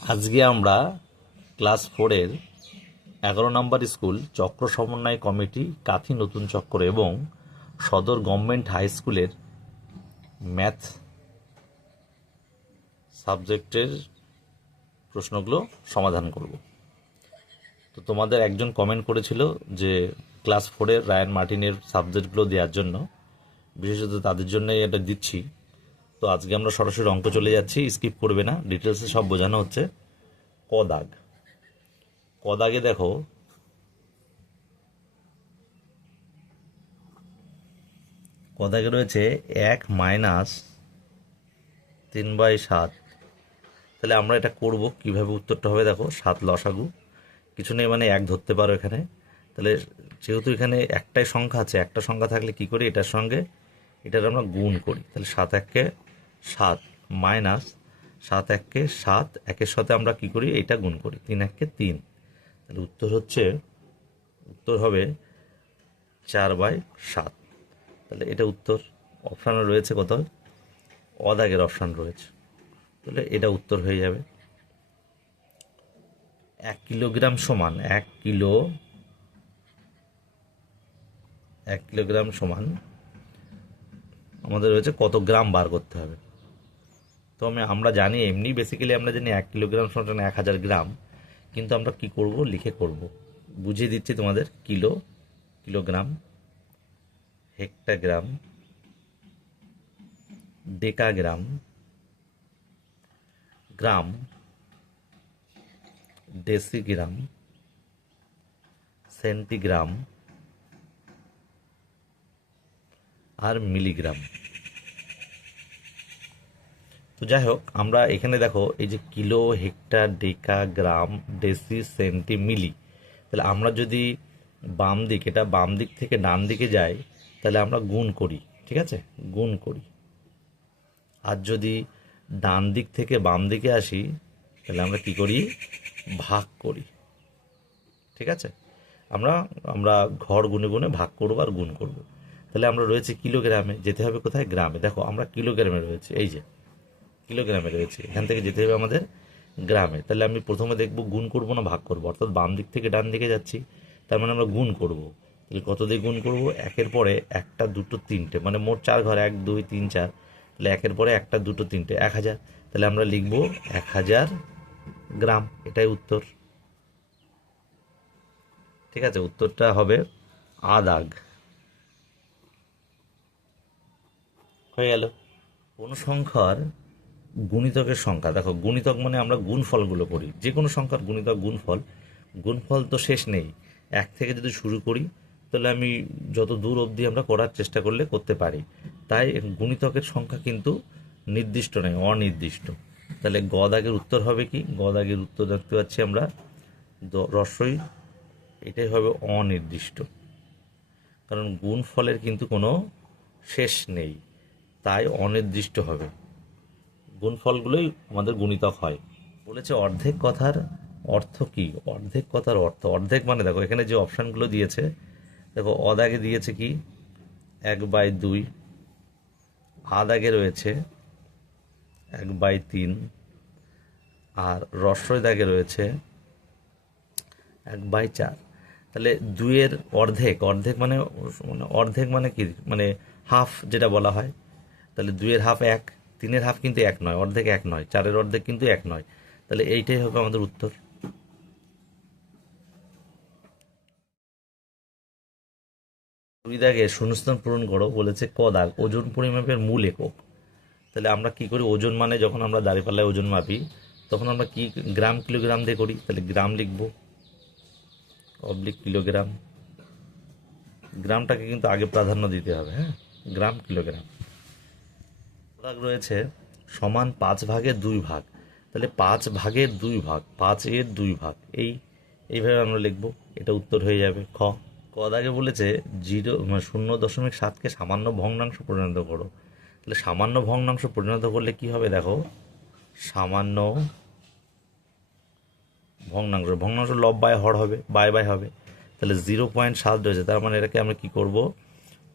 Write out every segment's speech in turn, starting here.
আজকে আমরা ক্লাস 4-এর 11 নম্বর স্কুল চক্র সমন্বয় কমিটি কাথি নতুন চক্র এবং সদর গভর্নমেন্ট হাই স্কুলের ম্যাথ সাবজেক্টের প্রশ্নগুলো সমাধান করব। তো তোমাদের একজন কমেন্ট করেছিল যে ক্লাস 4-এর রায়ান মার্টিনের সাবজেক্টগুলো দেওয়ার জন্য, বিশেষত তাদের জন্যই এটা দিচ্ছি। তো আজকে আমরা সরাসরি অঙ্ক চলে যাচ্ছি, স্কিপ করবে না, ডিটেলসে সব বোঝানো হচ্ছে। ক দাগ, ক দাগে দেখো ক দাগে রয়েছে 1-3/7। তাহলে আমরা এটা করব কিভাবে, উত্তরটা হবে দেখো 7 লসাগু, কিছু নেই মানে 1 ধরতে পারো এখানে। তাহলে যেহেতু এখানে একটাই সংখ্যা আছে, একটা সংখ্যা থাকলে কি করি, এটার সঙ্গে এটার আমরা গুণ করি। তাহলে 7-1-কে 7 মাইনাস 7-1-কে 7, একের সাথে আমরা কি করি, এটা গুণ করি, 3-1-কে 3। তাহলে উত্তর হবে 4/7। তাহলে এটা উত্তর। অপশানে রয়েছে কত, অদাগের অপশান রয়েছে, তাহলে এটা উত্তর হয়ে যাবে। 1 কিলোগ্রাম সমান 1 কিলোগ্রাম সমান আমাদের রয়েছে কত গ্রাম বার করতে হবে। তো আমরা জানি এমনি বেসিক্যালি আমরা জানি 1 কিলোগ্রাম সমান 1000 গ্রাম, কিন্তু আমরা কি করব, লিখে করব। বুঝিয়ে দিচ্ছি তোমাদের। কিলোগ্রাম, হেক্টাগ্রাম, ডেকাগ্রাম, গ্রাম, ডেসিগ্রাম, সেন্টিগ্রাম আর মিলিগ্রাম। তো যাই হোক, আমরা এখানে দেখো এই যে কিলো, হেক্টর, ডেকা, গ্রাম, ডেসি, সেন্টি, মিলি। তাহলে আমরা যদি বাম দিক থেকে ডান দিকে যাই, তাহলে আমরা গুণ করি, ঠিক আছে, গুণ করি। আর যদি ডান দিক থেকে বাম দিকে আসি, তাহলে আমরা কি করি, ভাগ করি, ঠিক আছে। আমরা আমরা ঘর গুনে গুনে ভাগ করব আর গুণ করব। তাহলে আমরা রয়েছে কিলোগ্রামে, যেতে হবে কোথায়, গ্রামে। দেখো আমরা কিলোগ্রামে রয়েছে, এই যে কিলোগ্রামে রয়েছে, এখান থেকে যেতে হবে আমাদের গ্রামে। তাহলে আমি প্রথমে দেখব গুণ করব না ভাগ করব, অর্থাৎ বাম দিক থেকে ডান দিকে যাচ্ছি, তার মানে আমরা গুণ করব। তাহলে কত দিয়ে গুণ করব, একের পরে একটা, দুটো, তিনটে, মানে মোট 4 ঘর, 1 2 3 4। তাহলে একের পরে একটা, দুটো, তিনটে, 1000। তাহলে আমরা লিখব 1000 গ্রাম, এটাই উত্তর, ঠিক আছে। উত্তরটা হবে আ দাগ, হয়ে গেল। কোন সংখ্যার গুণিতকের সংখ্যা, দেখো গুণিতক মানে আমরা গুণফলগুলো করি, যে কোনো সংখ্যার গুণিতক গুণফল। গুণফল তো শেষ নেই, 1 থেকে যদি শুরু করি, তাহলে আমি যত দূর অবধি আমরা করার চেষ্টা করলে করতে পারি। তাই গুণিতকের সংখ্যা কিন্তু নির্দিষ্ট নয়, অনির্দিষ্ট। তাহলে গ দাগের উত্তর হবে কি, গ দাগের উত্তর দেখতে পাচ্ছি আমরা রস্বই, এটাই হবে অনির্দিষ্ট। কারণ গুণফলের কিন্তু কোনো শেষ নেই, তাই অনির্দিষ্ট হবে। গুণফলগুলোই আমাদের গুণিতক হয়। বলেছে অর্ধেক কথার অর্থ কি, অর্ধেক কথার অর্থ, অর্ধেক মানে দেখো এখানে যে অপশানগুলো দিয়েছে, দেখো অদাগে দিয়েছে কি 1/2, আদাগে রয়েছে 1/3, আর রস্বই দাগে রয়েছে 1/4। তাহলে 2-এর অর্ধেক, অর্ধেক মানে অর্ধেক মানে কি, মানে হাফ যেটা বলা হয়। তাহলে 2-এর হাফ 1, 3-এর হাফ কিন্তু 1 নয়, অর্ধেক 1 নয়, 4-এর অর্ধেক কিন্তু 1 নয়। তাহলে এইটাই হবে আমাদের উত্তর। 2 দাগে শূন্যস্থান পূরণ করো, বলেছে ক দাগ ওজন পরিমাপের মূল একক। তাহলে আমরা কি করি, ওজন মানে যখন আমরা দাঁড়িপাল্লায় ওজন মাপি, তখন আমরা কি গ্রাম কিলোগ্রাম দিয়ে করি। তাহলে গ্রাম লিখবো, অবলিক কিলোগ্রাম, গ্রামটাকে কিন্তু আগে প্রাধান্য দিতে হবে, হ্যাঁ, গ্রাম কিলোগ্রাম। দাগ রয়েছে সমান 5/2 তাহলে 5/2, 5/2, এইভাবে আমরা লিখবো, এটা উত্তর হয়ে যাবে খ। ক দাগে বলেছে 0.7কে সামান্য ভগ্নাংশ পরিণত করো। তাহলে সামান্য ভগ্নাংশ পরিণত করলে কি হবে, দেখো সামান্য ভগ্নাংশ, ভগ্নাংশ লব বাই হর হবে, বাই হবে। তাহলে 0.7 রয়েছে, তার মানে এটাকে আমরা কি করব,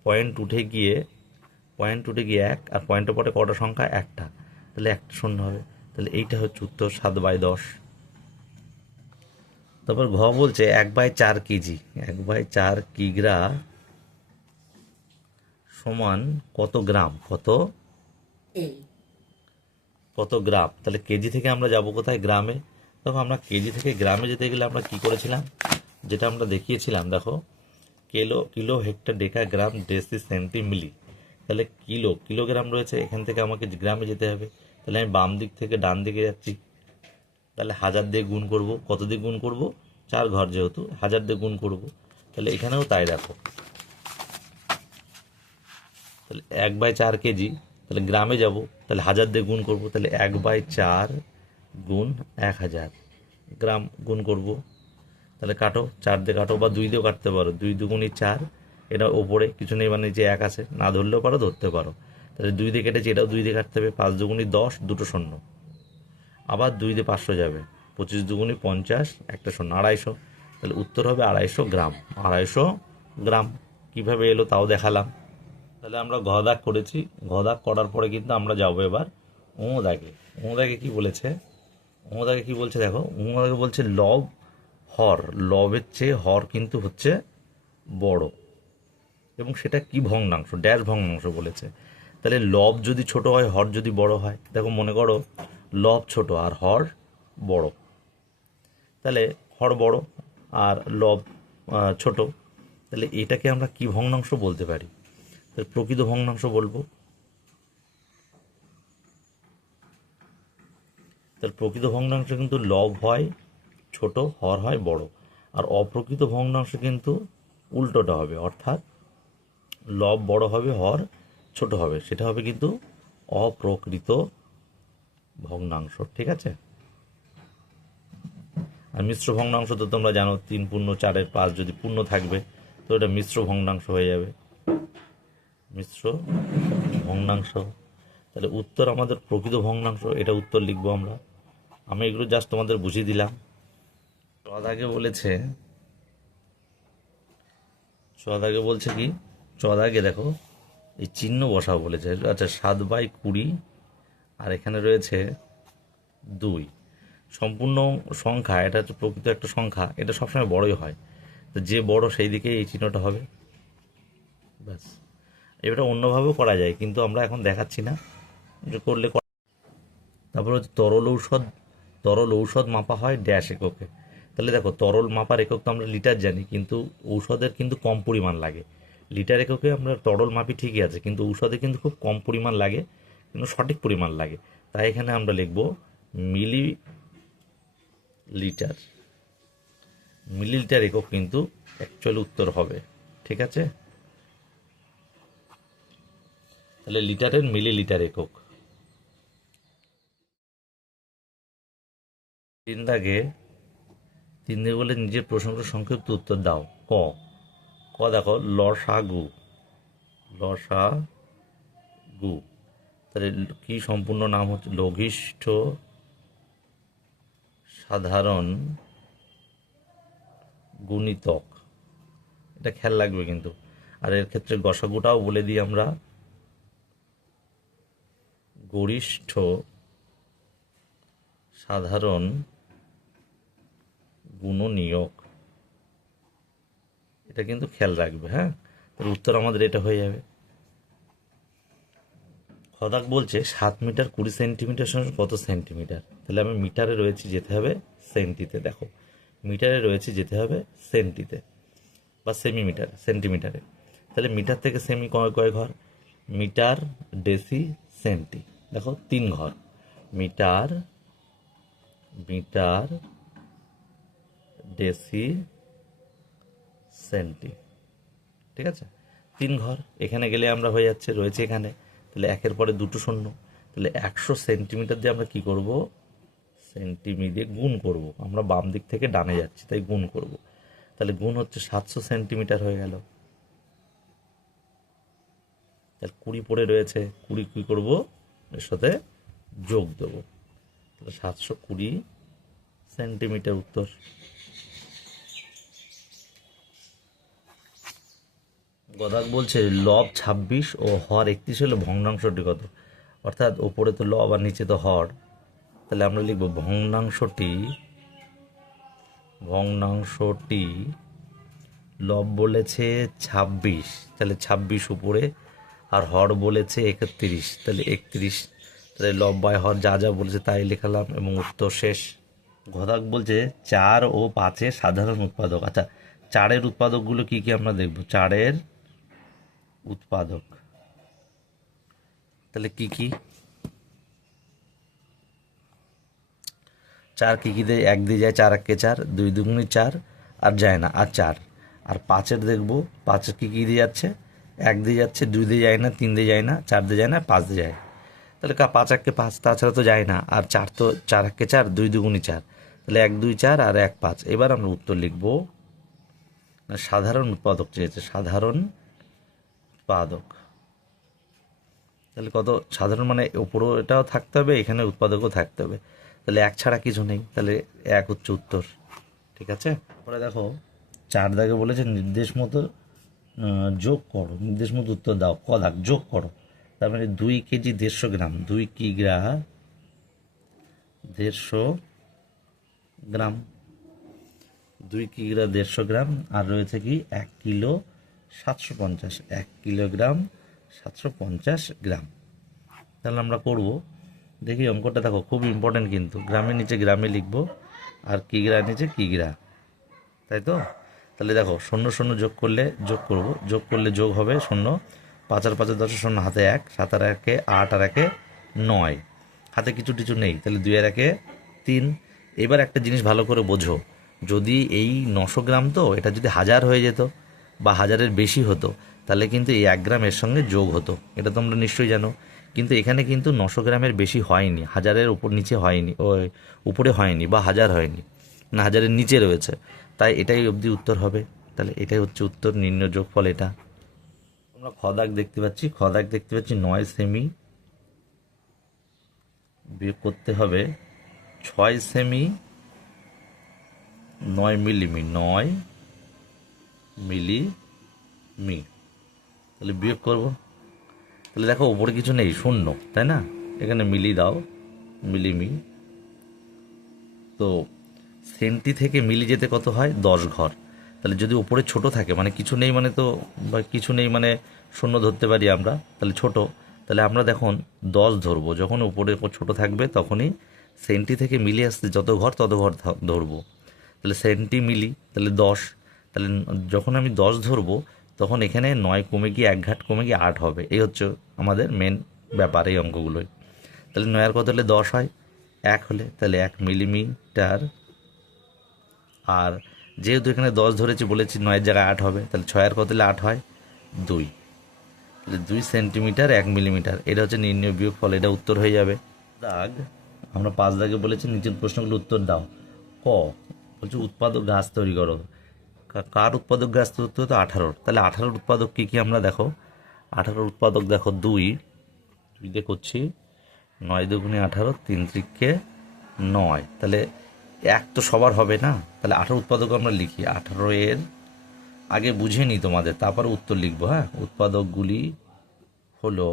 পয়েন্ট উঠে গিয়ে 1, আর পয়েন্টের পরে কটা সংখ্যা, একটা, তাহলে একটা শূন্য হবে। তাহলে এইটা হচ্ছে উত্তর 7/10। তারপর ঘ বলছে 1/4 কেজি, 1/4 কিগ্রা সমান কত গ্রাম, কত গ্রাম। তাহলে কেজি থেকে আমরা যাব কোথায়, গ্রামে। দেখো আমরা কেজি থেকে গ্রামে যেতে গেলে আমরা কি করেছিলাম, যেটা আমরা দেখিয়েছিলাম, দেখো কিলো হেক্টর ডেকা গ্রাম ডেসি সেন্টি মিলি। তাহলে কিলোগ্রাম রয়েছে, এখান থেকে আমাকে গ্রামে যেতে হবে। তাহলে আমি বাম দিক থেকে ডান দিকে যাচ্ছি, তাহলে 1000 দিয়ে গুণ করব। কত দিয়ে গুণ করব, 4 ঘর যেহেতু 1000 দিয়ে গুণ করব। তাহলে এখানেও তাই দেখো, তাহলে 1/4 কেজি, তাহলে গ্রামে যাব, তাহলে 1000 দিয়ে গুণ করব। তাহলে 1/4 গুণ 1000 গ্রাম গুণ করব। তাহলে কাটো, 4 দিয়ে কাটো বা 2 দিয়েও কাটতে পারো, 2 দুগুণি 4। এটা ওপরে কিছু নেই, মানে যে 1 আছে, না ধরলেও পারো, ধরতে পারো। তাহলে 2 দিয়ে কেটেছি, এটাও 2 দিয়ে কাটতে হবে। 5 দুগুণি 10, দুটো শূন্য। আবার 2 দিয়ে 500 যাবে, 25 দুগুণি 50, একটা শূন্য, 250। তাহলে উত্তর হবে 250 গ্রাম। 250 গ্রাম কীভাবে এলো তাও দেখালাম। তাহলে আমরা ঘ দাগ করেছি। ঘ দাগ করার পরে কিন্তু আমরা যাবো এবার ঙ দাগে। ঙ দাগে কি বলেছে, ঙ দাগে কি বলছে দেখো, ঙ দাগে বলছে লব হর, লবের চেয়ে হর কিন্তু হচ্ছে বড়, এবং সেটা কি ভগ্নাংশ, ড্যাশ ভগ্নাংশ বলেছে। তাহলে লব যদি ছোট হয়, হর যদি বড় হয়, দেখো মনে করো লব ছোট আর হর বড়, তাহলে হর বড় আর লব ছোট, তাহলে এটাকে আমরা কি ভগ্নাংশ বলতে পারি, তাহলে প্রকৃত ভগ্নাংশ বলবো। তাহলে প্রকৃত ভগ্নাংশ কিন্তু লব হয় ছোট, হর হয় বড়। আর অপ্রকৃত ভগ্নাংশ কিন্তু উল্টোটা হবে, অর্থাৎ লব বড় হবে, হর ছোট হবে, সেটা হবে কিন্তু অপ্রকৃত ভগ্নাংশ। ঠিক আছে। আর মিশ্র ভগ্নাংশ তো তোমরা জানো, 3 পূর্ণ 4-এর 5 যদি পূর্ণ থাকবে তো এটা মিশ্র ভগ্নাংশ হয়ে যাবে, মিশ্র ভগ্নাংশ। তাহলে উত্তর আমাদের প্রকৃত ভগ্নাংশ, এটা উত্তর লিখবো আমরা। আমি এগুলো জাস্ট তোমাদের বুঝিয়ে দিলাম। চদাগে বলেছে, চদাগে বলছে কি, চদাগে দেখো এই চিহ্ন বসাও বলেছে। আচ্ছা, 7/20 আর এখানে রয়েছে 2 সম্পূর্ণ সংখ্যা, এটা হচ্ছে প্রকৃত একটা সংখ্যা, এটা সবসময় বড়ই হয়, তো যে বড় সেই দিকে এই চিহ্নটা হবে, ব্যাস। এটা অন্যভাবেও করা যায়, কিন্তু আমরা এখন দেখাচ্ছি না, যে করলে। তারপর হচ্ছে তরল ঔষধ মাপা হয় ড্যাশ এককে। তাহলে দেখো, তরল মাপার একক তো আমরা লিটার জানি, কিন্তু ঔষধের কিন্তু কম পরিমাণ লাগে। লিটার এককে আমরা তরল মাপি ঠিকই আছে, কিন্তু ঔষধে কিন্তু খুব কম পরিমাণ লাগে, কিন্তু সঠিক পরিমাণ লাগে। তাই এখানে আমরা লিখব মিলি লিটার। মিলিলিটার একক কিন্তু অ্যাকচুয়ালি উত্তর হবে। ঠিক আছে। তাহলে লিটারের মিলিলিটার একক। 3 দাগে বলে নিজের প্রশ্নটার সংক্ষিপ্ত উত্তর দাও। ক ক দেখো, লসাগু, লসাগু, তাহলে কি সম্পূর্ণ নাম হচ্ছে, লঘিষ্ঠ সাধারণ গুণিতক। এটা খেয়াল লাগবে কিন্তু। আর এর ক্ষেত্রে গসাগুটাও বলে দিই আমরা, গরিষ্ঠ সাধারণ গুণনীয়ক। এটা কিন্তু খেয়াল রাখবে, হ্যাঁ। তাহলে উত্তর আমাদের এটা হয়ে যাবে। খদাক বলছে 7 মিটার 20 সেন্টিমিটার সমান কত সেন্টিমিটার। তাহলে আমি মিটারে রয়েছি, যেতে হবে সেন্টিতে। দেখো, মিটারে রয়েছে, যেতে হবে সেন্টিতে বা সেমিমিটার, সেন্টিমিটারে। তাহলে মিটার থেকে সেমি কয় ঘর, মিটার ডেসি সেন্টি, দেখো 3 ঘর। মিটার ডেসি সেন্টি, ঠিক আছে, 3 ঘর। এখানে গেলে আমরা হয়ে যাচ্ছে, রয়েছে এখানে, তাহলে 1-এর পরে দুটো শূন্য। তাহলে 100 সেন্টিমিটার দিয়ে আমরা কি করব, সেন্টিমি দিয়ে গুণ করব। আমরা বাম দিক থেকে ডানে যাচ্ছি, তাই গুণ করব। তাহলে গুণ হচ্ছে 700 সেন্টিমিটার হয়ে গেল। তাহলে 20 পড়ে রয়েছে, 20 কী করব, এর সাথে যোগ দেবো। তাহলে 720 সেন্টিমিটার উত্তর। গদাক বলছে লব 26 ও হর 31 হলে ভগ্নাংশটি কত। অর্থাৎ ওপরে তো লব আর নিচে তো হর, তাহলে আমরা লিখব ভগ্নাংশটি লব বলেছে 26, তাহলে 26 উপরে, আর হর বলেছে 31, তাহলে 31, তাহলে লব বাই হর যা যা বলেছে তাই লিখলাম এবং উত্তর শেষ। ঘদাক বলছে 4 ও 5-এর সাধারণ উৎপাদক। আচ্ছা, 4-এর উৎপাদকগুলো কি কি আমরা দেখব। 4-এর উৎপাদক তাহলে কি কি, 4 কি কি দেয়, 1 দিয়ে যায়, 4 1 4, 2 2 4, আর যায় না, আর 4। আর 5-এর দেখব, 5-এর কি কি দিয়ে যাচ্ছে, 1 দিয়ে যাচ্ছে, 2 দিয়ে যায় না, 3 দিয়ে যায় না, 4 দিয়ে যায় না, 5 দিয়ে যায়। তাহলে 5 1 5, তাছাড়া তো যায় না। আর 4 তো 4 1 4, 2 2 4, তাহলে 1 2 4 আর 1 5। এবার আমরা উত্তর লিখব, সাধারণ উৎপাদক চেয়েছে, সাধারণ উৎপাদক। তাহলে কত সাধারণ, মানে উপরও এটাও থাকতে হবে, এখানে উৎপাদকও থাকতে হবে, তাহলে 1 ছাড়া কিছু নেই, তাহলে 1 হচ্ছে উত্তর। ঠিক আছে, পরে দেখো 4 দাগে বলেছে নির্দেশ মতো যোগ করো, নির্দেশ মতো উত্তর দাও। ক দাগ যোগ করো, তার মানে 2 কেজি 150 গ্রাম, 2 কিগ্রা 150 গ্রাম, 2 কিগ্রা 150 গ্রাম, আর রয়েছে কি 1 কিলো 750, 1 কিলোগ্রাম 750 গ্রাম। তাহলে আমরা করব, দেখি অঙ্কটা দেখো খুব ইম্পর্টেন্ট কিন্তু, গ্রামের নিচে গ্রামে লিখবো আর কিগ্রা নিচে কিগ্রা, তাই তো। তাহলে দেখো 0 0 যোগ করলে যোগ করলে যোগ হবে 0, 5 আর 5 10 0, হাতে 1, 7 আর 1 8 আর 1 9, হাতে কিছু টিছু নেই, তাহলে 2 আর 1 3। এবার একটা জিনিস ভালো করে বোঝো, যদি এই 900 গ্রাম, তো এটা যদি 1000 হয়ে যেত বা 1000-এর বেশি হতো, তাহলে কিন্তু এই 1 গ্রাম এর সঙ্গে যোগ হতো, এটা তোমরা নিশ্চয়ই জানো। কিন্তু এখানে কিন্তু 900 গ্রামের বেশি হয়নি, 1000-এর উপর নিচে হয়নি, ওই উপরে হয়নি বা 1000 হয়নি, না 1000-এর নিচে রয়েছে, তাই এটাই অবধি উত্তর হবে। তাহলে এটাই হচ্ছে উত্তর, নির্ণয় যোগফল এটা। আমরা খদাক দেখতে পাচ্ছি, 9 সেমি বিয়োগ করতে হবে 6 সেমি 9 মিলিমি, 9 মিলিমি, তাহলে বিয়োগ করব। তাহলে দেখো উপরে কিছু নেই, শূন্য, তাই না, এখানে মিলি দাও, মিলিমি। তো সেন্টি থেকে মিলি যেতে কত হয়, 10 ঘর। তাহলে যদি উপরে ছোট থাকে, মানে কিছু নেই, মানে তো বা কিছু নেই মানে শূন্য ধরতে পারি আমরা, তাহলে ছোট, তাহলে আমরা দেখুন 10 ধরবো, যখন উপরে ছোট থাকবে তখনই সেন্টি থেকে মিলি আসতে যত ঘর তত ঘর ধরবো, তাহলে সেন্টি মিলি, তাহলে 10। তাহলে যখন আমি 10 ধরবো, তখন এখানে 9 কমে গিয়ে 1 ঘাট কমে গিয়ে 8 হবে। এই হচ্ছে আমাদের মেন ব্যাপার এই অঙ্কগুলোই। তাহলে 9 আর কত হলে 10 হয়, 1 হলে, তাহলে 1 মিলিমিটার। আর যেহেতু এখানে 10 ধরেছি, বলেছি 9-এর জায়গায় 8 হবে, তাহলে 6 আর কত হলে 8 হয়, 2, তাহলে 2 সেন্টিমিটার 1 মিলিমিটার। এটা হচ্ছে নির্ণয় বিয়োগফল, এটা উত্তর হয়ে যাবে। দাগ, আমরা 5 দাগে বলেছি নিচের প্রশ্নগুলো উত্তর দাও। ক বলছে উৎপাদক গাছ তৈরি করো, কার উৎপাদক গাছ তৈরি করতে হতো, 18-র। তাহলে 18-র উৎপাদক কী কী আমরা দেখো, 18-র উৎপাদক দেখো 2 দিয়ে করছি, 9 দুগুণে 18, 3 3 9, তাহলে 1 তো সবার হবে না, তাহলে 18 উৎপাদক আমরা লিখি। 18-এর আগে বুঝে নিই তোমাদের, তারপরে উত্তর লিখবো। হ্যাঁ, উৎপাদকগুলি হলো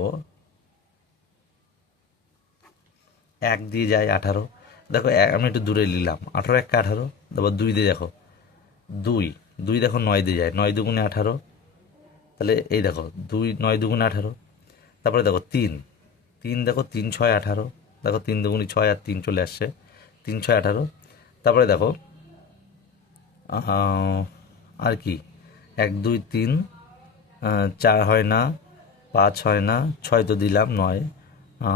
1 দিয়ে যায় 18, দেখো আমি একটু দূরে নিলাম, 18 1 18, তারপর 2 দিয়ে দেখো, 2 2 দেখো 9 দিয়ে যায়, 9 দুগুণে 18, তাহলে এই দেখো 2 9 দুগুণে 18, তারপরে দেখো 3 3 দেখো 3 6 18, দেখো 3 দুগুণে 6 আর 3 চলে আসছে, 3 6 18। তারপরে দেখো আর কি 1 2 3, 4 হয় না, 5 হয় না, 6 তো দিলাম, 9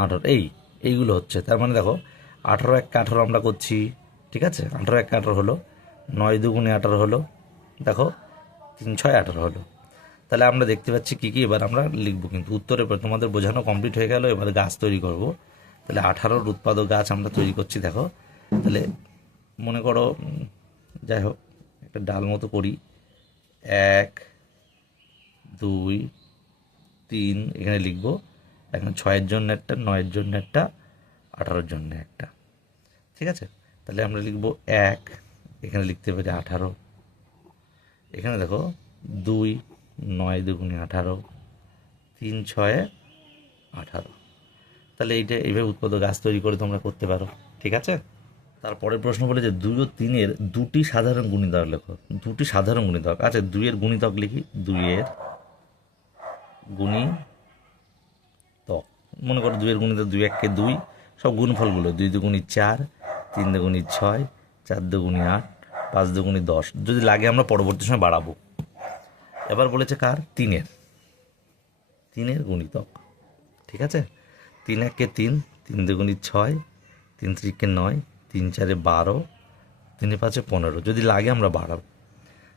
18, এইগুলো হচ্ছে। তার মানে দেখো 18 1 18 আমরা করছি, ঠিক আছে, 18 1 18 হলো, 9 দুগুণে 18 হলো, দেখো 3 6 18 হলো। তাহলে আমরা দেখতে পাচ্ছি কী কী, এবার আমরা লিখবো, কিন্তু উত্তরের পর তোমাদের বোঝানো কমপ্লিট হয়ে গেল, এবার গাছ তৈরি করব। তাহলে 18-র উৎপাদক গাছ আমরা তৈরি করছি, দেখো। তাহলে মনে করো যাই হোক একটা ডাল মতো করি, 1 2 3, এখানে লিখবো, এখানে 6-এর জন্য একটা, 9-এর জন্য একটা, 18-র জন্য একটা, ঠিক আছে। তাহলে আমরা লিখবো 1, এখানে লিখতে পারি 18, এখানে দেখো 2 9 দুগুণে 18, 3 6 18। তাহলে এইটা এইভাবে উৎপাদক গাছ তৈরি করে তোমরা করতে পারো। ঠিক আছে। তারপরের প্রশ্ন বলেছে 2 ও 3-এর দুটি সাধারণ গুণিতক লেখো। দুটি সাধারণ গুণিতক, আচ্ছা 2-এর গুণিতক লিখি। 2-এর গুণিতক, মনে করো 2-এর গুণিতক 2 1 2, সব গুণফলগুলো 2 দুগুণি 4, 3 দুগুণি 6, 4 দুগুণি 8, 5 দুগুণি 10, যদি লাগে আমরা পরবর্তী সময় বাড়াবো। এবার বলেছে কার? 3-এর গুণিতক, ঠিক আছে। 3 1 3, 3 দুগুণি 6, 3 3 9, 3 4 12, 3 5 15, যদি লাগে আমরা বাড়াবো।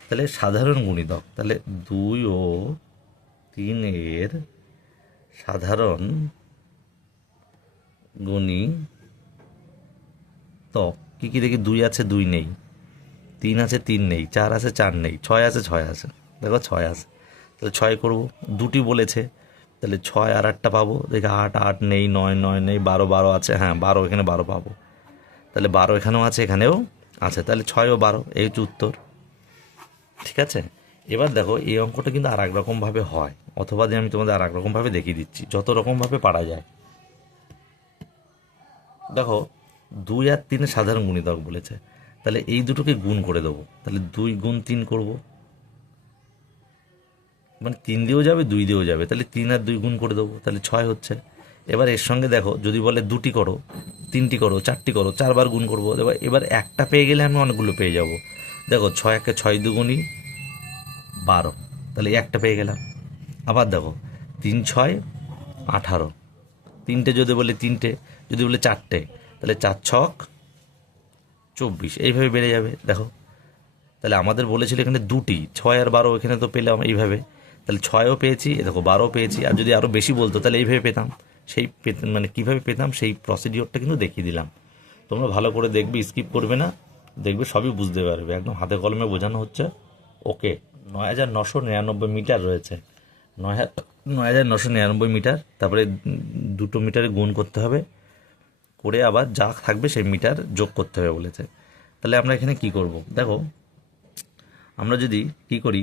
তাহলে সাধারণ গুণিতক, তাহলে 2 ও 3-এর সাধারণ গুণিতক কি কি দেখি? 2 আছে 2 নেই, 3 আছে 3 নেই, 4 আছে 4 নেই, 6 আছে 6 আছে, দেখো 6 আছে, তাহলে 6 করবো। দুটি বলেছে, তাহলে 6 আর 8টা পাবো, দেখে 8 8 নেই, 9 9 নেই, 12 12 আছে, হ্যাঁ 12, এখানে 12 পাবো, তাহলে 12 এখানেও আছে, এখানেও আছে, তাহলে 6 ও 12, এই হচ্ছে উত্তর, ঠিক আছে। এবার দেখো এই অঙ্কটা কিন্তু আর এক রকমভাবে হয়, অথবা দিয়ে আমি তোমাদের আর এক রকমভাবে দেখিয়ে দিচ্ছি, যত রকমভাবে পারা যায়। দেখো 2 আর 3-এর সাধারণ গুণিতক বলেছে, তাহলে এই দুটোকে গুণ করে দেবো, তাহলে 2 গুণ 3 করবো, মানে 3 দিয়েও যাবে 2 দিয়েও যাবে, তাহলে 3 আর 2 গুণ করে দেবো, তাহলে 6 হচ্ছে। এবার এর সঙ্গে দেখো যদি বলে 2টি করো, 3টি করো, 4টি করো, 4বার গুণ করবো, এবার একটা পেয়ে গেলে আমি অনেকগুলো পেয়ে যাব। দেখো 6 একে 6 দুগুণি 12, তাহলে একটা পেয়ে গেলাম। আবার দেখো 3 6 18, তিনটে যদি বলে 3টে, যদি বলে 4টে, তাহলে 4 ছক 24, এইভাবে বেড়ে যাবে। দেখো তাহলে আমাদের বলেছিল এখানে 2টি, 6 আর 12, এখানে তো পেলাম এইভাবে, তাহলে 6ও পেয়েছি, দেখো 12ও পেয়েছি, আর যদি আরও বেশি বলতো তাহলে এইভাবে পেতাম। সেই মানে কীভাবে পেতাম সেই প্রসিডিওরটা কিন্তু দেখিয়ে দিলাম, তোমরা ভালো করে দেখবে, স্কিপ করবে না, দেখবে সবই বুঝতে পারবে, একদম হাতে কলমে বোঝানো হচ্ছে। ওকে, 9999 মিটার রয়েছে, 9999 মিটার, তারপরে 2টো মিটারে গুণ করতে হবে, করে আবার যা থাকবে সেই মিটার যোগ করতে হবে বলেছে। তাহলে আমরা এখানে কি করব? দেখো আমরা যদি কি করি,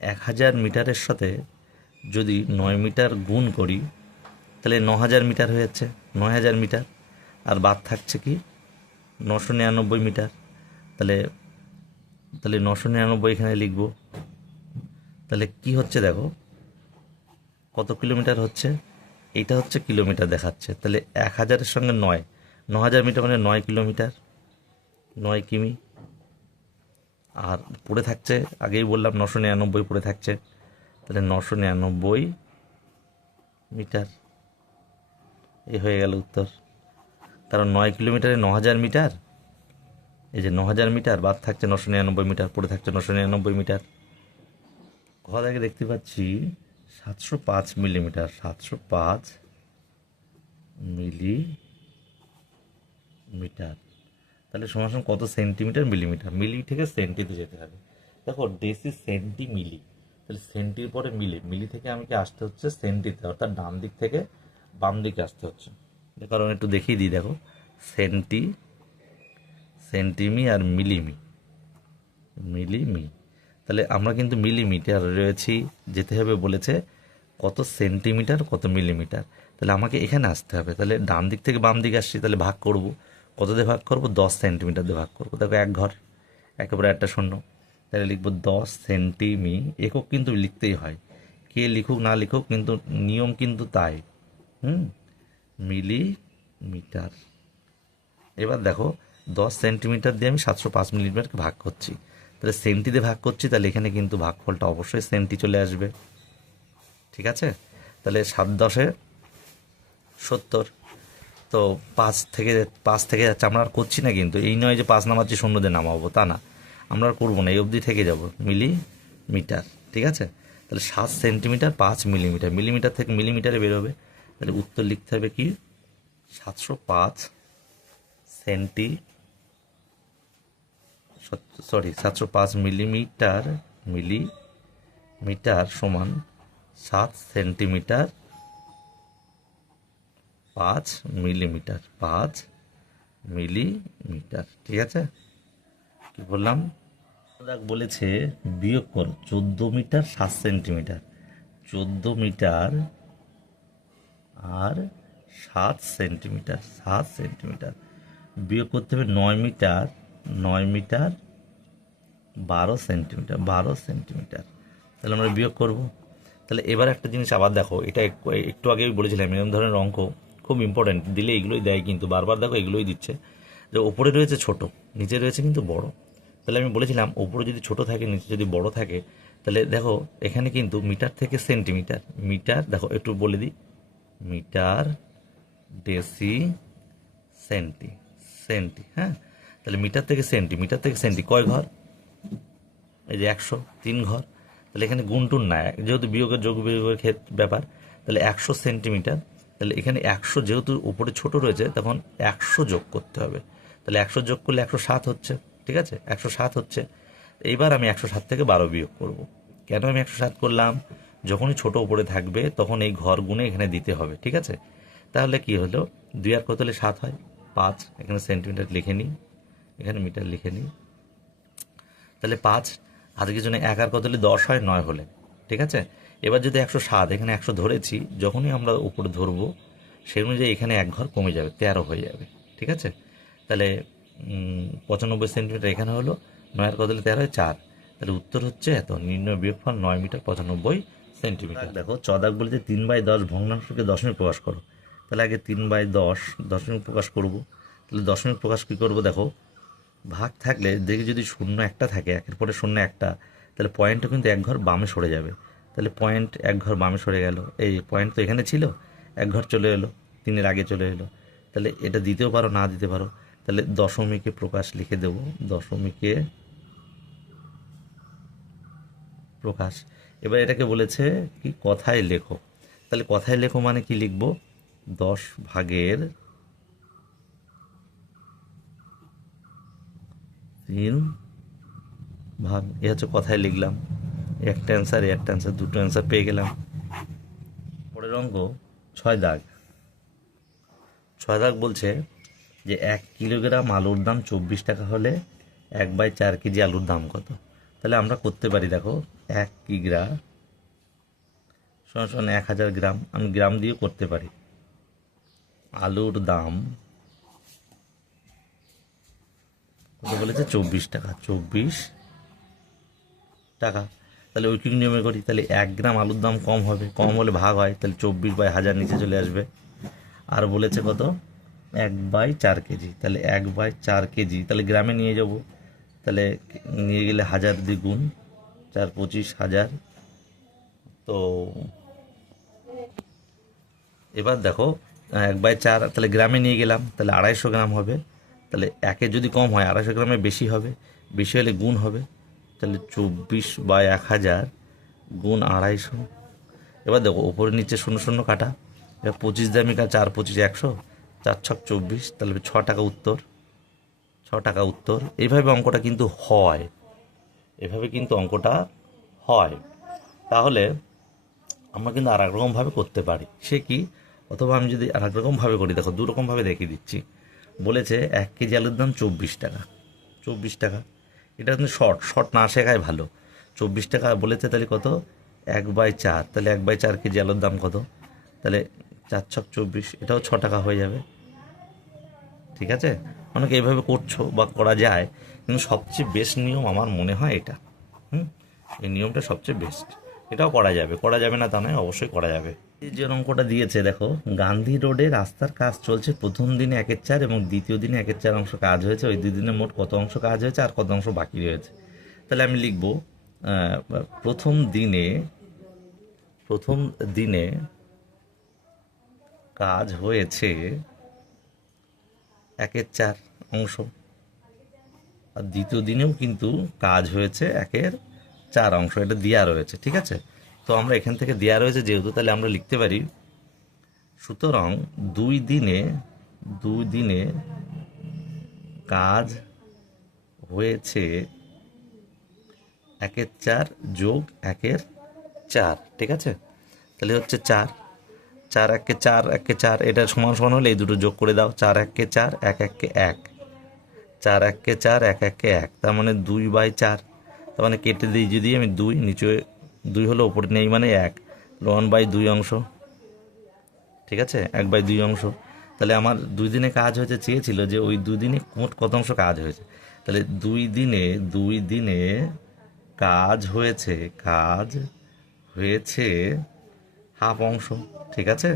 1000 মিটারের সাথে যদি 9 মিটার গুণ করি, তাহলে 9000 মিটার হয়ে যাচ্ছে, 9000 মিটার, আর বাদ থাকছে কি 999 মিটার, তাহলে তাহলে 999 এখানে লিখব, তাহলে কি হচ্ছে দেখো কত কিলোমিটার হচ্ছে, এইটা হচ্ছে কিলোমিটার দেখাচ্ছে, তাহলে 1000-এর সঙ্গে 9, 9000 মিটার মানে 9 কিলোমিটার, 9 কিমি, আর পড়ে থাকছে আগেই বললাম 999 পড়ে থাকছে, তাহলে 999 মিটার, এই হয়ে গেল উত্তর। কারণ 9 কিলোমিটারে 9000 মিটার, এই যে 9000 মিটার, বাদ থাকছে 999 মিটার, পড়ে থাকছে 999 মিটার। ঘর আগে দেখতে পাচ্ছি 705 মিলিমিটার, 705 মিলিমিটার, তাহলে সমান সমান কত সেন্টিমিটার মিলিমিটার, মিলি থেকে সেন্টিতে যেতে হবে। দেখো ডেসি সেন্টি মিলি, তাহলে সেন্টির পরে মিলি, মিলি থেকে আমাকে আসতে হচ্ছে সেন্টিতে, অর্থাৎ ডান দিক থেকে বাম দিকে আসতে হচ্ছে। কারণ একটু দেখিয়ে দিই, দেখো সেন্টি, সেন্টিমি আর মিলিমি, মিলিমি, তাহলে আমরা কিন্তু মিলিমিটার রয়েছি, যেতে হবে বলেছে কত সেন্টিমিটার কত মিলিমিটার, তাহলে আমাকে এখানে আসতে হবে, তাহলে ডান দিক থেকে বাম দিকে আসছি, তাহলে ভাগ করব, কত দিয়ে ভাগ করব? 10 সেন্টিমিটার দিয়ে ভাগ করবো, দেখো এক ঘর, একেবারে একটা শূন্য, তাহলে লিখবো 10 সেন্টিমি, একক কিন্তু লিখতেই হয়, কে লিখুক না লিখুক কিন্তু নিয়ম কিন্তু তাই, মিলিমিটার। এবার দেখো 10 সেন্টিমিটার দিয়ে আমি 705 মিলিমিটারকে ভাগ করছি, তাহলে সেন্টি দিয়ে ভাগ করছি, তাহলে এখানে কিন্তু ভাগফলটা অবশ্যই সেন্টি চলে আসবে, ঠিক আছে। তাহলে 7 10-এ 70, তো 5 থেকে যাচ্ছে, আমরা আর করছি না কিন্তু, এই নয় যে 5 নামাচ্ছি 0 দিয়ে নামাবো, তা না, আমরা আর করবো না, এই অবধি থেকে যাব, মিলিমিটার, ঠিক আছে। তাহলে 7 সেন্টিমিটার 5 মিলিমিটার, মিলিমিটার থেকে মিলিমিটারে বেরোবে, তাহলে উত্তর লিখতে হবে কি 705 সেন্টি, 705 মিলিমিটার, মিলিমিটার সমান 7 সেন্টিমিটার 5 মিলিমিটার, 5 মিলিমিটার, ঠিক আছে। কি বললাম? বলেছে বিয়োগ কর 14 মিটার 7 সেন্টিমিটার, 14 মিটার আর 7 সেন্টিমিটার, 7 সেন্টিমিটার বিয়োগ করতে হবে 9 মিটার, 9 মিটার 12 সেন্টিমিটার, 12 সেন্টিমিটার। তাহলে আমরা বিয়োগ করব। তাহলে এবার একটা জিনিস আবার দেখো, এটা একটু আগেই বলেছিলাম এরকম ধরনের অঙ্ক খুব ইম্পর্টেন্ট, দিলে এগুলোই দেয়, কিন্তু বারবার দেখো এগুলোই দিচ্ছে, যে ওপরে রয়েছে ছোট, নিচে রয়েছে কিন্তু বড়। তাহলে আমি বলেছিলাম ওপরে যদি ছোট থাকে, নিচে যদি বড় থাকে, তাহলে দেখো এখানে কিন্তু মিটার থেকে সেন্টিমিটার, মিটার দেখো একটু বলে দিই, মিটার, ডেসি, সেন্টি, সেন্টি, হ্যাঁ। তাহলে মিটার থেকে সেন্টি, মিটার থেকে সেন্টি কয় ঘর? এই যে 103 ঘর। তাহলে এখানে গুণটুন না, যেহেতু বিয়োগের যোগ বিয়োগের ব্যাপার, তাহলে 100 সেন্টিমিটার। তাহলে এখানে 100 যেহেতু উপরে ছোট রয়েছে, তখন 100 যোগ করতে হবে। তাহলে 100 যোগ করলে 107 হচ্ছে, ঠিক আছে, 107 হচ্ছে। এইবার আমি 107 থেকে 12 বিয়োগ করব। কেন আমি 107 করলাম? যখনই ছোট উপরে থাকবে তখন এই ঘর গুণে এখানে দিতে হবে, ঠিক আছে। তাহলে কি হলো, 2 আর কত হলে 7 হয়? 5। এখানে সেন্টিমিটার লিখে নিই, এখানে মিটার লিখে নিই। তাহলে 5, আর কিছু নেই, 1 আর কত হলে 10 হয়? 9 হলে, ঠিক আছে। এবার যদি 107, এখানে 100 ধরেছি, যখনই আমরা উপরে ধরবো সেই অনুযায়ী এখানে 1 ঘর কমে যাবে, 13 হয়ে যাবে, ঠিক আছে। তাহলে 95 সেন্টিমিটার এখানে হলো, 9 আর কত হলে 13 হয়? 4। তাহলে উত্তর হচ্ছে এত। নির্ণয় বিয়োগফল 9 মিটার 95 সেন্টিমিটার। দেখো চদাক বলতে 3/10 ভগ্নাংশকে দশমিক প্রকাশ করো। তাহলে আগে 3/10 দশমিক প্রকাশ করব। তাহলে দশমিক প্রকাশ কী করবো দেখো, ভাগ থাকলে দেখি যদি শূন্য একটা থাকে, একের পরে শূন্য একটা, তাহলে পয়েন্টও কিন্তু 1 ঘর বামে সরে যাবে। তাহলে পয়েন্ট 1 ঘর বামে সরে গেল, এই পয়েন্ট তো এখানে ছিল, 1 ঘর চলে এলো, 3-এর আগে চলে এলো। তাহলে এটা দিতেও পারো, না দিতে পারো। তাহলে দশমিকে প্রকাশ লিখে দেব, দশমিকে প্রকাশ। এবার এটাকে বলেছে কি, কথায় লেখো। তাহলে কথায় লেখো মানে কি লিখবো, 10 ভাগের 3 ভাগ, এ হচ্ছে কথায় লিখলাম। একটা অ্যান্সার, একটা অ্যান্সার, দুটো অ্যান্সার পেয়ে গেলাম। পরের অঙ্ক 6 দাগ। 6 দাগ বলছে যে 1 কিলোগ্রাম আলুর দাম 24 টাকা হলে 1/4 কেজি আলুর দাম কত? তাহলে আমরা করতে পারি, দেখো 1 কিগ্রা সমান 1000 গ্রাম, আমি গ্রাম দিয়ে করতে পারি। আলুর দাম কত বলেছে? 24 টাকা, 24 টাকা। তাহলে ঐকিক নিয়মে করি, তাহলে 1 গ্রাম আলুর দাম কম হবে, কম হলে ভাগ হয়, তাহলে 24/1000 নিচে চলে আসবে। আর বলেছে কত? 1/4 কেজি, তাহলে 1/4 কেজি, তাহলে গ্রামে নিয়ে যাব। তাহলে নিয়ে গেলে 1000 দিয়ে গুণ, 4 25 1000। তো এবার দেখো 1/4, তাহলে গ্রামে নিয়ে গেলাম, তাহলে 250 গ্রাম হবে। তাহলে একে যদি কম হয় 250 গ্রামে বেশি হবে, বেশি হলে গুণ হবে। তাহলে 24/1000 গুণ 250। এবার দেখো ওপরে নিচে 0 0 কাটা, এবার 25 দিয়ে আমি 4 25 100, 4 ছক 24, তাহলে 6 টাকা উত্তর, 6 টাকা উত্তর। এইভাবে অঙ্কটা কিন্তু হয়, এভাবে কিন্তু অঙ্কটা হয়। তাহলে আমরা কিন্তু আর এক রকমভাবে করতে পারি, সে কি? অথবা আমি যদি আর এক রকমভাবে করি, দেখো 2 রকমভাবে দেখিয়ে দিচ্ছি। বলেছে 1 কেজি আলুর দাম 24 টাকা, 24 টাকা। এটা কিন্তু শর্ট না শেখায় ভালো। 24 টাকা বলেছে, তাহলে কত? 1/4, তাহলে 1/4 কেজি আলুর দাম কত? তাহলে 4 ছক 24, এটাও 6 টাকা হয়ে যাবে, ঠিক আছে। অনেকে এইভাবে করছো বা করা যায়, কিন্তু সবচেয়ে বেস্ট নিয়ম আমার মনে হয় এটা। এই নিয়মটা সবচেয়ে বেস্ট। এটাও করা যাবে, করা যাবে না তা নয়, অবশ্যই করা যাবে। এই যে অঙ্কটা দিয়েছে দেখো, গান্ধী রোডে রাস্তার কাজ চলছে, প্রথম দিনে 1/4 এবং দ্বিতীয় দিনে 1/4 অংশ কাজ হয়েছে, ওই 2 দিনে মোট কত অংশ কাজ হয়েছে আর কত অংশ বাকি রয়েছে? তাহলে আমি লিখবো প্রথম দিনে কাজ হয়েছে 1/4 অংশ, আর দ্বিতীয় দিনেও কিন্তু কাজ হয়েছে 1/4 অংশ, এটা দেওয়া রয়েছে, ঠিক আছে। তো আমরা এখান থেকে দেওয়া রয়েছে যেহেতু, তাহলে আমরা লিখতে পারি, সুতরাং 2 দিনে কাজ হয়েছে 1/4 যোগ 1/4, ঠিক আছে। তাহলে হচ্ছে 4, 4 1 4, 1 4, এটা সমান সমান হলে এই দুটো যোগ করে দাও, 4 1 4, 1 1 1, 4 1 4, 1 1 1, তার মানে 2/4। তার মানে কেটে দিই যদি আমি 2, নিচে 2 হলো, ওপরে নেই মানে 1, 1/2 অংশ, ঠিক ঠিক আছে, 1/2 অংশ। তাহলে আমার 2 দিনে কাজ হয়েছে, চেয়েছিল যে ওই 2 দিনে মোট কত অংশ কাজ হয়েছে। তাহলে 2 দিনে কাজ হয়েছে হাফ অংশ। ঠিক আছে,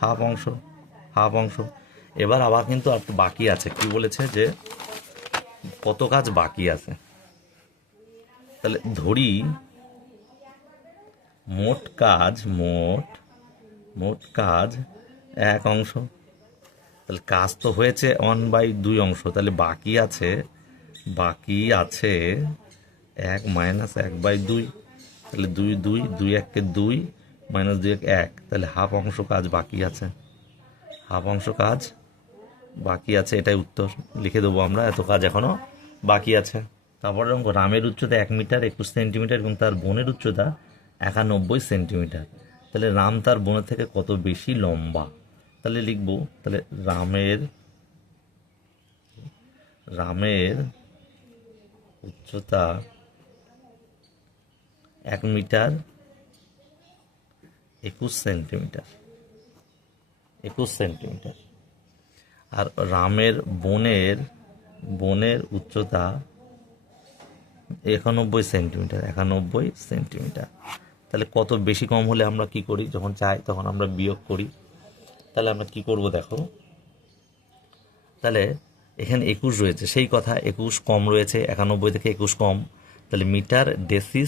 হাফ অংশ। এবার আবার কিন্তু আর একটু বাকি আছে, কি বলেছে যে কত কাজ বাকি আছে। তাহলে ধরি মোট কাজ 1 অংশ। তাহলে কাজ তো হয়েছে 1/2 অংশ, তাহলে বাকি আছে 1 মাইনাস 1/2। তাহলে 2 1 2 মাইনাস 2 1, তাহলে হাফ অংশ কাজ বাকি আছে। এটাই উত্তর, লিখে দেবো আমরা, এত কাজ এখনো বাকি আছে। তারপরে অঙ্ক, রামের উচ্চতা 1 মিটার 21 সেন্টিমিটার এবং তার বোনের উচ্চতা 91 সেন্টিমিটার। তাহলে রাম তার বোনের থেকে কত বেশি লম্বা। তাহলে লিখবো, তাহলে রামের উচ্চতা 1 মিটার 21 সেন্টিমিটার, আর রামের বোনের উচ্চতা 91 সেন্টিমিটার। তাহলে কত বেশি কম হলে আমরা কি করি, যখন চাই তখন আমরা বিয়োগ করি। তাহলে আমরা কি করব দেখো, তাহলে এখানে 21 রয়েছে, সেই কথা 21 কম রয়েছে, 91 থেকে 21 কম, তাহলে মিটার ডেসি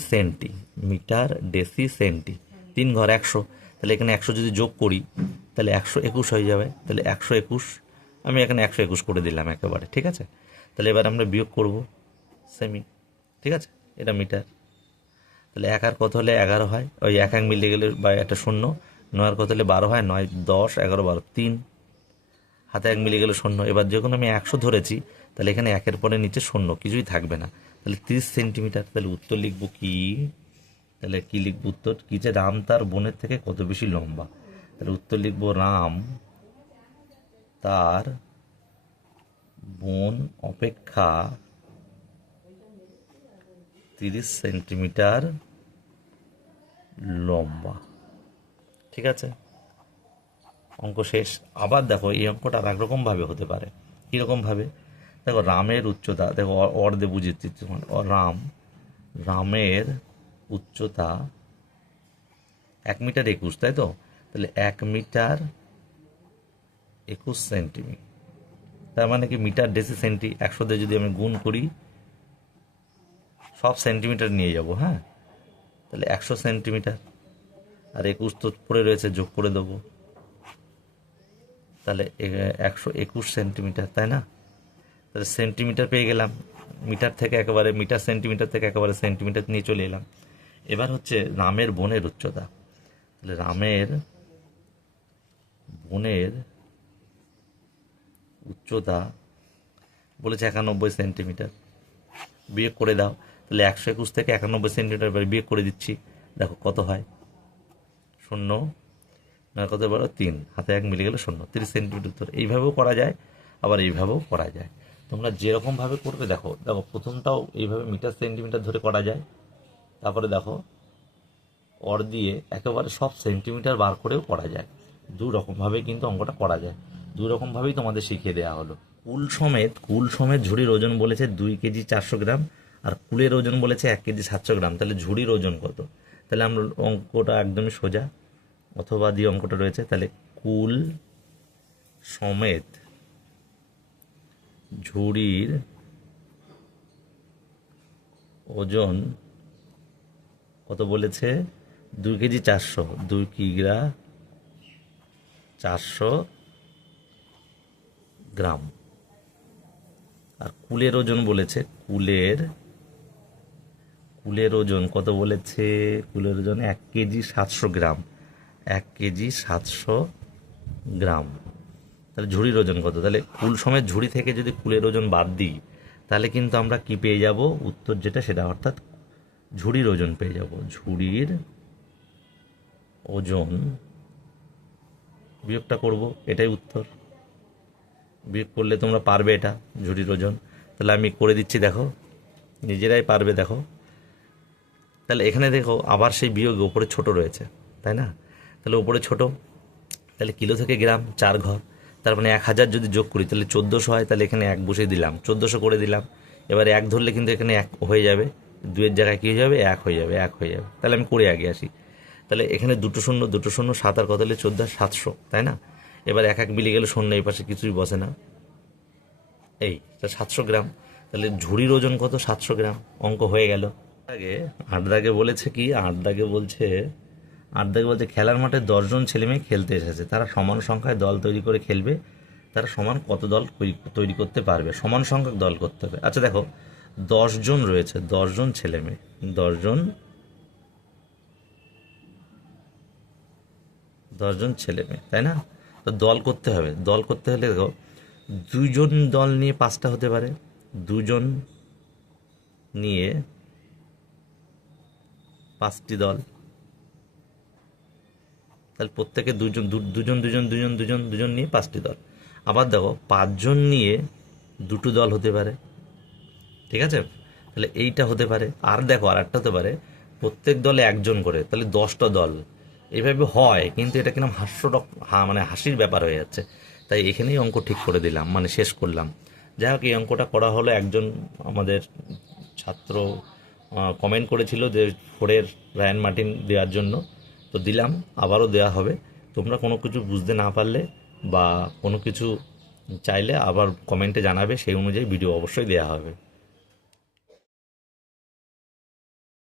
সেন্টি 3 ঘর 100। তাহলে এখানে 100 যদি যোগ করি তাহলে 121 হয়ে যাবে। তাহলে 121, আমি এখানে 121 করে দিলাম একেবারে। ঠিক আছে, তাহলে এবার আমরা বিয়োগ করব সেমি। ঠিক আছে, এটা মিটার। তাহলে 1 আর কত হলে 11 হয়, ওই 1 1 মিলে গেলে বা একটা শূন্য। 9 আর কত হলে 12 হয়, 9 10 11 12 3, হাতে 1 মিলে গেলে শূন্য। এবার যখন আমি 100 ধরেছি, তাহলে এখানে 1-এর পরে নিচে শূন্য, কিছুই থাকবে না। তাহলে 30 সেন্টিমিটার। তাহলে উত্তর লিখবো কি, তাহলে কি লিখবো উত্তর, কি যে রাম তার বোনের থেকে কত বেশি লম্বা। তাহলে উত্তর লিখবো রাম তার বোন অপেক্ষা 30 সেন্টিমিটার লম্বা। ঠিক আছে, অঙ্ক শেষ। আবার দেখো এই অঙ্কটা আর একরকম ভাবে হতে পারে। কীরকম ভাবে, দেখো রামের উচ্চতা, দেখো অর্ধে বুঝিয়ে দিচ্ছি। রামের উচ্চতা 1 মিটার 21, তাই তো। তাহলে 1 মিটার 21 সেন্টিমিটার, তার মানে কি মিটার ডেসি সেন্টি 100 দিয়ে যদি আমি গুণ করি, সব সেন্টিমিটার নিয়ে যাব, হ্যাঁ। তাহলে 100 সেন্টিমিটার, আর 21 তো পড়ে রয়েছে, যোগ করে দেবো। তাহলে 121 সেন্টিমিটার, তাই না। তাহলে সেন্টিমিটার পেয়ে গেলাম, মিটার সেন্টিমিটার থেকে একেবারে সেন্টিমিটার নিয়ে চলে এলাম। এবার হচ্ছে রামের বোনের উচ্চতা। তাহলে রামের বোনের উচ্চতা বলেছে 91 সেন্টিমিটার, বিয়োগ করে দাও। তাহলে 121 থেকে 91 সেন্টিমিটার বিয়োগ করে দিচ্ছি, দেখো কত হয়, শূন্য, কত বলো 3, হাতে 1 মিলে গেলে শূন্য, 30 সেন্টিমিটার উত্তর। এইভাবেও করা যায়, আবার এইভাবেও করা যায়। তোমরা যেরকমভাবে করবে, দেখো প্রথমটাও এইভাবে মিটার সেন্টিমিটার ধরে করা যায়। তারপরে দেখো দিয়ে একেবারে সব সেন্টিমিটার বার করেও করা যায়। দু রকমভাবে কিন্তু অঙ্কটা করা যায়, দু রকমভাবেই তোমাদের শিখিয়ে দেওয়া হলো। কুল সমেত ঝুড়ির ওজন বলেছে 2 কেজি 400 গ্রাম, আর কুলের ওজন বলেছে 1 কেজি 700 গ্রাম। তাহলে ঝুড়ির ওজন কত। তাহলে আমরা অঙ্কটা একদমই সোজা, অথবা দিয়ে অঙ্কটা রয়েছে। তাহলে কুল সমেত ঝুড়ির ওজন কত বলেছে, 2 কেজি 400, 2 কিগ্রা 400 গ্রাম। আর কুলের ওজন বলেছে, কুলের ওজন কত বলেছে, কুলের ওজন 1 কেজি 700 গ্রাম, 1 কেজি 700 গ্রাম। তাহলে ঝুড়ির ওজন কত। তাহলে কুল সমেত ঝুড়ি থেকে যদি কুলের ওজন বাদ দিই, তাহলে কিন্তু আমরা কি পেয়ে যাব, উত্তর যেটা সেটা, অর্থাৎ ঝুড়ির ওজন পেয়ে যাব। ঝুড়ির ওজন, বিয়োগটা করব, এটাই উত্তর। বিয়োগ করলে তোমরা পারবে এটা, ঝুড়ির ওজন। তাহলে আমি করে দিচ্ছি, দেখো নিজেরাই পারবে, দেখো। তাহলে এখানে দেখো আবার সেই বিয়োগ ওপরে ছোট রয়েছে, তাই না। তাহলে ওপরে ছোট, তাহলে কিলো থেকে গ্রাম 4 ঘর, তার মানে 1000 যদি যোগ করি তাহলে 1400 হয়, তাহলে এখানে 1 বসিয়ে দিলাম, 1400 করে দিলাম। এবার 1 ধরলে কিন্তু এখানে 1 হয়ে যাবে, 2-এর জায়গায় কী হয়ে যাবে, 1 হয়ে যাবে, 1 হয়ে যাবে। তাহলে আমি করে আগে আসি। তাহলে এখানে 2 শূন্য 2 শূন্য 7 আর কত হলে 14 700, তাই না? এবার 1 মিলিয়ে গেলে শূন্য, এই পাশে কিছুই বসে না, এই 700 গ্রাম। তাহলে ঝুড়ির ওজন কত, 700 গ্রাম, অঙ্ক হয়ে গেল। আগে 8 দাগে বলেছে কি, 8 দাগে বলছে খেলার মাঠে 10 জন ছেলে মেয়ে খেলতে এসেছে, তারা সমান সংখ্যায় দল তৈরি করে খেলবে, তারা সমান কত দল তৈরি করতে পারবে, সমান সংখ্যক দল করতে হবে। আচ্ছা দেখো, 10 জন রয়েছে, 10 জন ছেলে মেয়ে, 10 জন, 10 জন ছেলে মেয়ে, তাই না? তো দল করতে হবে, দল করতে হলে দেখো 2 জন দল নিয়ে 5টা হতে পারে, 2 জন নিয়ে 5টি দল, তাহলে প্রত্যেকে 2 জন 2 জন 2 জন 2 জন 2 জন 2 জন নিয়ে 5টি দল। আবার দেখো 5 জন নিয়ে 2টো দল হতে পারে, ঠিক আছে? তাহলে এইটা হতে পারে। আর দেখো আর একটা হতে পারে, প্রত্যেক দলে 1 জন করে, তাহলে 10টা দল। এইভাবে হয়, কিন্তু এটা কিরকম মানে হাসির ব্যাপার হয়ে যাচ্ছে। তাই এখানেই অঙ্ক ঠিক করে দিলাম, মানে শেষ করলাম। যাই হোক, এই অঙ্কটা করা হলো, একজন আমাদের ছাত্র কমেন্ট করেছিল যে 4-এর রায়ান মার্টিন দেওয়ার জন্য, তো দিলাম, আবারও দেওয়া হবে। তোমরা কোনো কিছু বুঝতে না পারলে বা কোনো কিছু চাইলে আবার কমেন্টে জানাবে, সেই অনুযায়ী ভিডিও অবশ্যই দেওয়া হবে।